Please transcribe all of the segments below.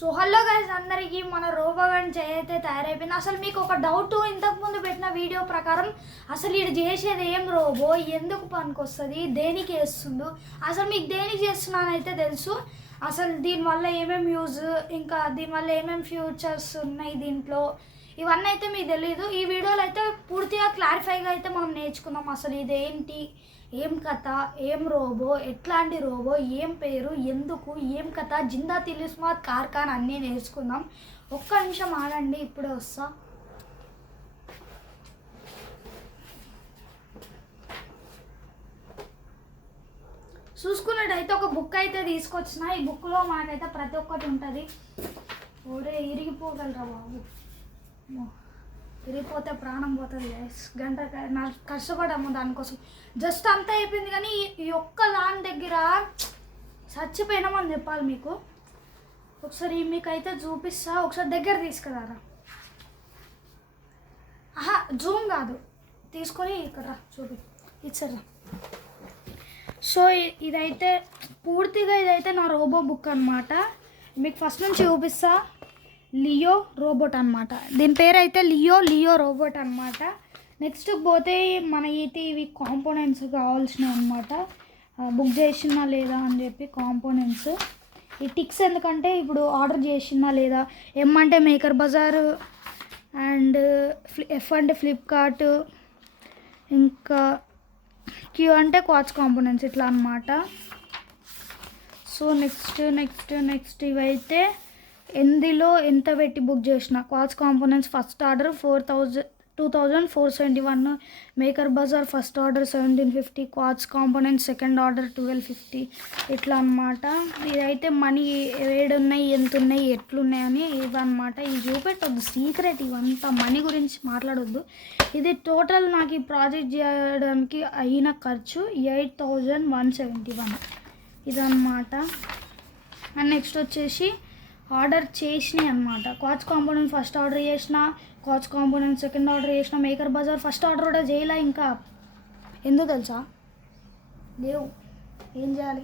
So hello guys, అందరికీ మన రోబోగన్ అయితే తయారైపోయింది. అసలు మీకు ఒక డౌట్, ఇంతకుముందు పెట్టిన వీడియో ప్రకారం అసలు ఇది చేసేది ఏం రోబో, ఎందుకు పనికొస్తుంది, దేనికి వేస్తుండు, అసలు మీకు దేనికి చేస్తున్నానైతే తెలుసు. అసలు దీనివల్ల ఏమేమి యూజ్, ఇంకా దీనివల్ల ఏమేమి ఫ్యూచర్స్ ఉన్నాయి దీంట్లో, ఇవన్నీ అయితే మీకు తెలీదు. ఈ వీడియోలో అయితే పూర్తిగా క్లారిఫైగా అయితే మనం నేర్చుకుందాం. అసలు ఇదేంటి, ఏం కథ, ఏం రోబో, ఎట్లాంటి రోబో, ఏం పేరు, ఎందుకు, ఏం కథ, జిందా తిలిస్మాత్ కార్ఖాన్ అన్నీ నేర్చుకుందాం. ఒక్క నిమిషం ఆగండి, ఇప్పుడే వస్తా. చూసుకున్నట్టయితే ఒక బుక్ అయితే తీసుకొచ్చిన. ఈ బుక్లో మనకైతే ప్రతి ఒక్కటి ఉంటుంది. ఓరే ఇరిగిపోగలరా బాబు, తిరిగిపోతే ప్రాణం పోతుంది గైస్. గంట నాకు కష్టపడము దానికోసం. జస్ట్ అంతా అయిపోయింది, కానీ ఈ ఒక్క దాని దగ్గర చచ్చిపోయినామని చెప్పాలి మీకు. ఒకసారి మీకైతే చూపిస్తా, ఒకసారి దగ్గర తీసుకురారా. జూమ్ కాదు, తీసుకొని ఇక్కడ చూపి ఇచ్చారా. సో ఇదైతే పూర్తిగా ఇదైతే నా రోబో బుక్ అనమాట. మీకు ఫస్ట్ నుంచి చూపిస్తా. లియో రోబోట్ అనమాట. దీని పేరు అయితే లియో రోబోట్ అనమాట. నెక్స్ట్ పోతే మన అయితే ఇవి కాంపోనెంట్స్ కావాల్సినవి అనమాట. బుక్ చేసినా లేదా అని చెప్పి కాంపోనెంట్స్. ఈ టిక్స్ ఎందుకంటే ఇప్పుడు ఆర్డర్ చేసినా లేదా, ఎం అంటే మేకర్ బజార్, అండ్ ఎఫ్ అంటే ఫ్లిప్కార్ట్, ఇంకా క్యూ అంటే క్వాచ్ కాంపోనెంట్స్, ఇట్లా అనమాట. సో నెక్స్ట్ ఇవైతే ఎందులో ఎంత పెట్టి బుక్ చేసిన. Quartz components first order 2471, Maker Bazaar first order 1750, quartz components second order 1250, ఇట్లా అనమాట. ఇదైతే మనీ ఏడున్నాయి, ఎంత ఉన్నాయి, ఎట్లున్నాయని ఇవన్నమాట. ఇది చూపెట్టొద్దు, సీక్రెట్, ఇవంతా మనీ గురించి మాట్లాడొద్దు. ఇది టోటల్ నాకు ఈ ప్రాజెక్ట్ చేయడానికి అయిన ఖర్చు 8171 ఇదన్నమాట. అండ్ నెక్స్ట్ వచ్చేసి ఆర్డర్ చేసినాయి అనమాట. క్వాచ్ కాంపోనెంట్ ఫస్ట్ ఆర్డర్ చేసిన, క్వాచ్ కాంపోనెంట్ సెకండ్ ఆర్డర్ చేసిన, మేకర్ బజార్ ఫస్ట్ ఆర్డర్ కూడా చేయలే. ఇంకా ఎందుకు తెలుసా, లేవు, ఏం చేయాలి.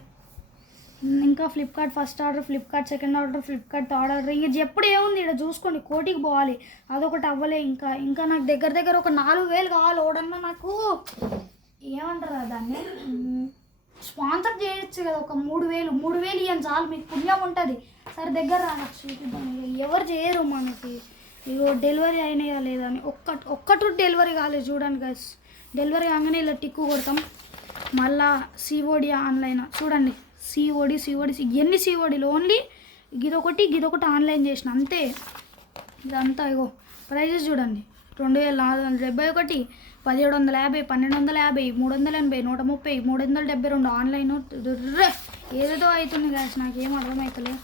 ఇంకా Flipkart first order, Flipkart second order, Flipkart third order, ఇంక ఎప్పుడు ఏముంది ఇక్కడ చూసుకోండి, కోటికి పోవాలి, అదొకటి అవ్వలే. ఇంకా నాకు దగ్గర ఒక 4000 కావాలి. ఓడన్నా నాకు ఏమంటారు దాన్ని, స్పాన్సర్ చేయొచ్చు కదా, ఒక 3000 ఇవ్వండి చాలు, మీకు పుణ్యం ఉంటుంది. సరే దగ్గర చూపిద్దాం. ఎవరు చేయరు మనకి. ఇగో డెలివరీ అయినాయా లేదా అని ఒక్కటి డెలివరీ కాలేదు చూడండి గైస్. డెలివరీ కాగానే ఇలా టిక్కు కొడతాం. మళ్ళా సిఓడి ఆన్లైన్ చూడండి, సిఓడి ఎన్ని సిఓడీలు, ఓన్లీ గిదొకటి ఆన్లైన్ చేసిన అంతే. ఇదంతా ఇగో ప్రైజెస్ చూడండి, 2471, 1750, 1250, 380, 130, 372 ఆన్లైన్. ఏదేదో అవుతుంది గాయస్, నాకేం అర్థమవుతలే.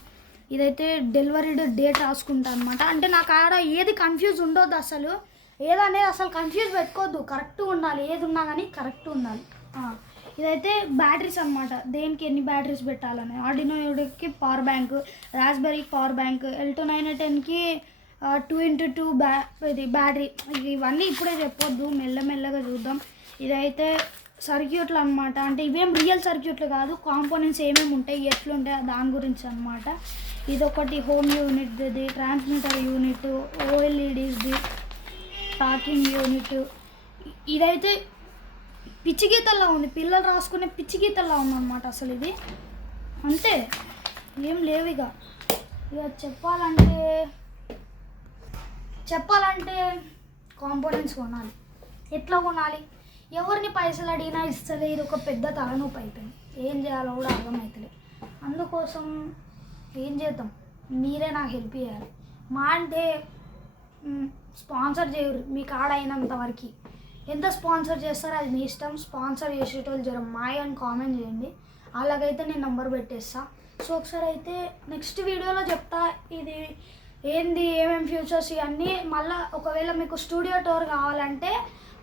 ఇదైతే డెలివరీ డేట్ రాసుకుంటా అనమాట. అంటే నాకు ఆడ ఏది కన్ఫ్యూజ్ ఉండొద్దు, అసలు ఏదనేది అసలు కన్ఫ్యూజ్ పెట్టుకోవద్దు, కరెక్ట్గా ఉండాలి. ఏది ఉన్నా కానీ కరెక్ట్గా ఉండాలి. ఇదైతే బ్యాటరీస్ అనమాట, దేనికి ఎన్ని బ్యాటరీస్ పెట్టాలని. ఆర్డినోకి పవర్ బ్యాంక్, రాస్బెర్రీకి పవర్ బ్యాంక్, L2 910కి 2x2 ఇది బ్యాటరీ. ఇవన్నీ ఇప్పుడే చెప్పొద్దు, మెల్లగా చూద్దాం. ఇదైతే సర్క్యూట్లు అనమాట. అంటే ఇవేం రియల్ సర్క్యూట్లు కాదు, కాంపోనెంట్స్ ఏమేమి ఉంటాయి, ఎట్లుంటాయి దాని గురించి అనమాట. ఇదొకటి హోమ్ యూనిట్ది, ట్రాన్స్మిటర్ యూనిట్, ఓఎల్ఈడీస్ది, టాకింగ్ యూనిట్. ఇదైతే పిచ్చి గీతల్లో ఉంది, పిల్లలు రాసుకునే పిచ్చి గీతల్లో ఉందన్నమాట. అసలు ఇది అంతే, ఏం లేవు. ఇక చెప్పాలంటే కాంపోనెంట్స్ కొనాలి. ఎట్లా కొనాలి, ఎవరిని పైసలు అడిగినా ఇస్తలే. ఇది ఒక పెద్ద తలనొప్పి అయిపోయింది, ఏం చేయాలో కూడా అర్థమవుతలేదు. అందుకోసం ఏం చేద్దాం, మీరే నాకు హెల్ప్ చేయాలి. మా అంటే స్పాన్సర్ చేయరు, మీకు ఆడైనంత వరకు. ఎంత స్పాన్సర్ చేస్తారో అది మీ ఇష్టం. స్పాన్సర్ చేసేటోళ్ళు జర మాయ అని కామెంట్ చేయండి, అలాగైతే నేను నంబర్ పెట్టేస్తా. సో ఒకసారి అయితే నెక్స్ట్ వీడియోలో చెప్తా ఇది ఏంది, ఏమేమి ఫ్యూచర్స్ ఇవన్నీ. మళ్ళీ ఒకవేళ మీకు స్టూడియో టూర్ కావాలంటే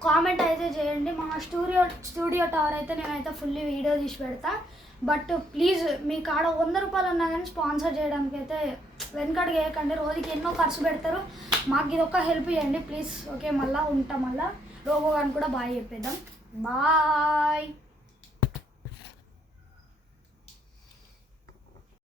కామెంట్ అయితే చేయండి. మా స్టూడియో టవర్ అయితే నేనైతే ఫుల్లీ వీడియో తీసి పెడతా. బట్ ప్లీజ్ మీకు ఆడ 100 రూపాయలు ఉన్నా కానీ స్పాన్సర్ చేయడానికి అయితే వెనకడుగు వేయకండి. రోజుకి ఎన్నో ఖర్చు పెడతారు, మాకు ఇది ఒక్క హెల్ప్ చేయండి ప్లీజ్. ఓకే, మళ్ళీ ఉంటాం. మళ్ళీ రోబోగాన్ కూడా బాయ్ చెప్పేద్దాం. బాయ్.